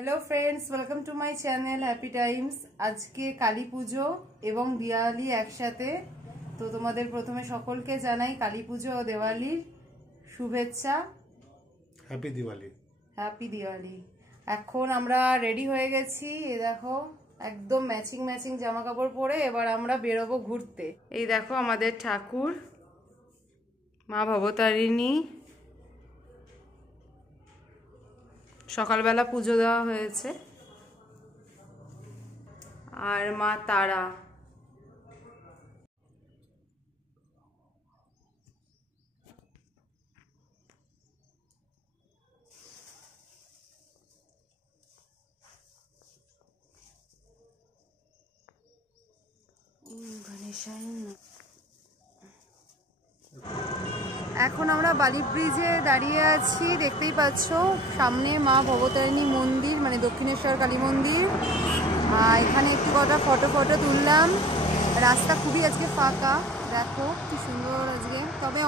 Hello friends, welcome to my channel happy times. आज के काली पुजो एवं दिवाली एकसाथे, तो तुम्हाদের প্রথমে সকলকে জানাই কালী পুজো ও দিওয়ালির শুভেচ্ছা। হ্যাপি দিওয়ালি। হ্যাপি দিওয়ালি। এখন আমরা রেডি হয়ে গেছি, এই দেখো একদম ম্যাচিং ম্যাচিং জামা কাপড় পরে এবার আমরা বেরোবো ঘুরতে। এই দেখো আমাদের ঠাকুর মা ভবতারিণী, সকালবেলা পুজো দেওয়া হয়েছে, আর মা তারা। এখন আমরা বালি ব্রিজে দাঁড়িয়ে আছি, দেখতেই পাচ্ছ সামনে মা ভবতারিণী মন্দির, মানে দক্ষিণেশ্বর কালী মন্দির। এখানে একটু কটা ফটো তুললাম। রাস্তা খুবই আজকে ফাঁকা, দেখো কি সুন্দর আজকে। তবে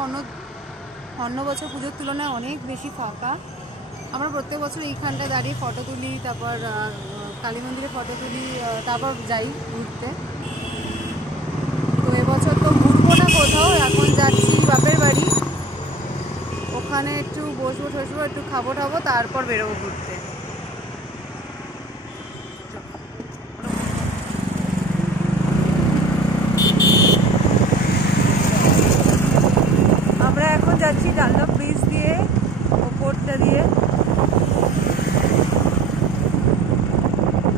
অন্য বছর পুজোর তুলনায় অনেক বেশি ফাঁকা। আমরা প্রত্যেক বছর এইখানটায় দাঁড়িয়ে ফটো তুলি, তারপর কালী মন্দিরে ফটো তুলি, তারপর যাই ঘুরতে। তো এবছর তো ঘুরবো না কোথাও, এখন যাচ্ছি বাপের বাড়ি, ওখানে একটু বসবো ঠসবো, একটু খাবো টাবো, তারপর বেরোবো ঘুরতে। আমরা এখন যাচ্ছি ডানলপ ব্রিজ দিয়ে, ওপরটা দিয়ে,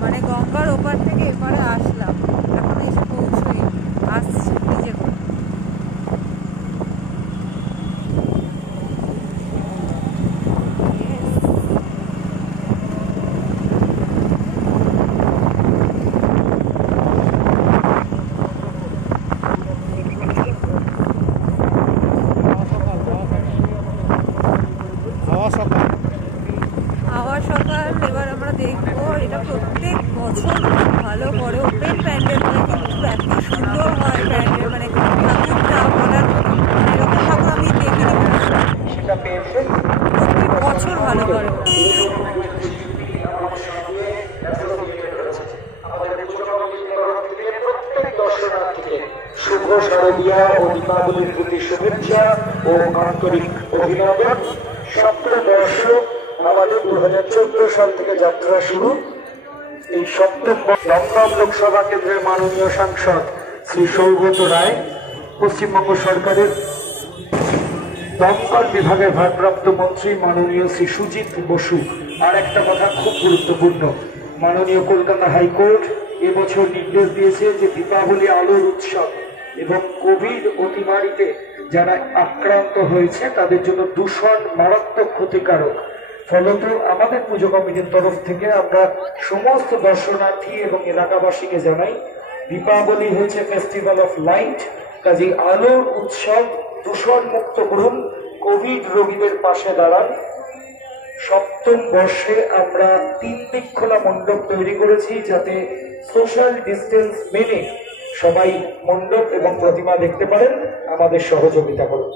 মানে গঙ্গার ওপার থেকে এপারে আসলাম, এখন এসে পৌঁছই, আসছি নিজে করে। হাওয়া সকাল এবার আমরা দেখবো। এটা প্রত্যেক বছর ভালো করে ওপেন প্যান্ডেল হয়, কিন্তু এত সুন্দর হয় প্যান্ডেল, মানে ঠাকুরটা বলার এরকম ঠাকুর আমি দেখিনি প্রত্যেক বছর ভালো করে। শুভ শারদীয়া ও দীপাবলির প্রতি শুভেচ্ছা ও আন্তরিক অভিনন্দন। সপ্তম বর্ষ আমাদের 2014 সাল থেকে যাত্রা শুরু। এই সপ্তম দমদম লোকসভা কেন্দ্রের মাননীয় সাংসদ শ্রী সৌগত রায়, পশ্চিমবঙ্গ সরকারের দমকল বিভাগের ভারপ্রাপ্ত মন্ত্রী মাননীয় শ্রী সুজিত বসু। আর একটা কথা খুব গুরুত্বপূর্ণ, মাননীয় কলকাতা হাইকোর্ট এবছর নির্দেশ দিয়েছে যে দীপাবলি আলোর উৎসব এবং কোভিড অতিমারিতে যারা আক্রান্ত হয়েছে তাদের জন্য দূষণ মারাত্মক ক্ষতিকারক। ফলত আমাদের পুজো কমিটির তরফ থেকে আমরা সমস্ত দর্শনার্থী এবং এলাকাবাসীকে জানাই, দীপাবলি হচ্ছে ফেস্টিভ্যাল অফ লাইট, কাজেই আলোর উৎসব, দূষণ মুক্ত করুন, কোভিড রোগীদের পাশে দাঁড়ান। সপ্তম বর্ষে আমরা 3 দিক খোলা মণ্ডপ তৈরি করেছি, যাতে সোশ্যাল ডিস্টেন্স মেনে সবাই মণ্ডপ এবং প্রতিমা দেখতে পারেন। আমাদের সহযোগিতা করুন।